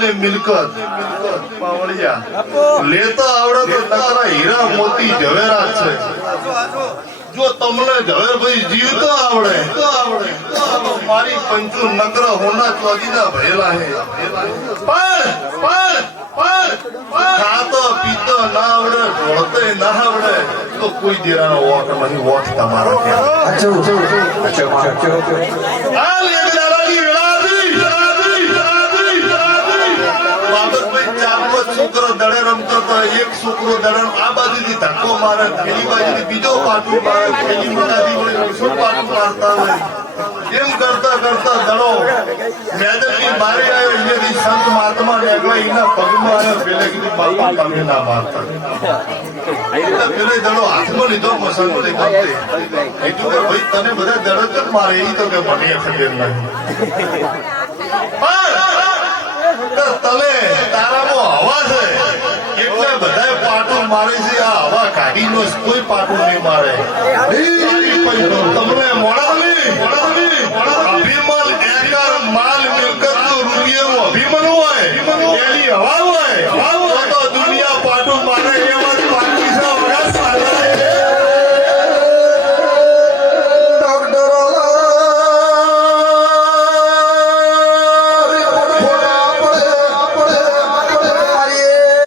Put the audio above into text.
ને મિલકત પાવળિયા લેતા આવડે તો નકરા હીરા મોતી જવેરાત છે જો તમને ઝવેરભાઈ જીવતો આવડે તો મારી પંચુ નકરા હોના ચોદીના ભરેલા હે પણ ખાતો પીતો ના આવડે ઢોળતે ના આવડે તો કોઈ દેરાનો વોટ નહીં વોટ તમારો આ લેગડાની છોકરો દડે રમતો તો એક છોકરો દડે આ બાજુથી ધક્કો મારે પેલી બાજુથી બીજો પાટું મારે પેલી મોટાથી હોય શું પાટું મારતા હોય એમ કરતા કરતા દડો મેદની મારી આવ્યો અહીંયાથી સંત મહાત્મા નીકળ્યા એના પગમાં આવ્યો પેલે કીધું બાપા તમે ના મારતા પેલે દડો હાથમાં લીધો મસંગ લીધો એટલું કે ભાઈ તને બધા દડો જ મારે એ તો કે મને ખબર નહીં તલે તારામાં હવા છે એટલે બધા પાટું મારે છે આ હવા કાઢીનો કોઈ પાટું નહીં મારે તમને અભિમાન એકર માલ મિલકત નો રૂપિયાનું અભિમાન હોય એની હવા હોય તો દુનિયા પાટું મારે એવા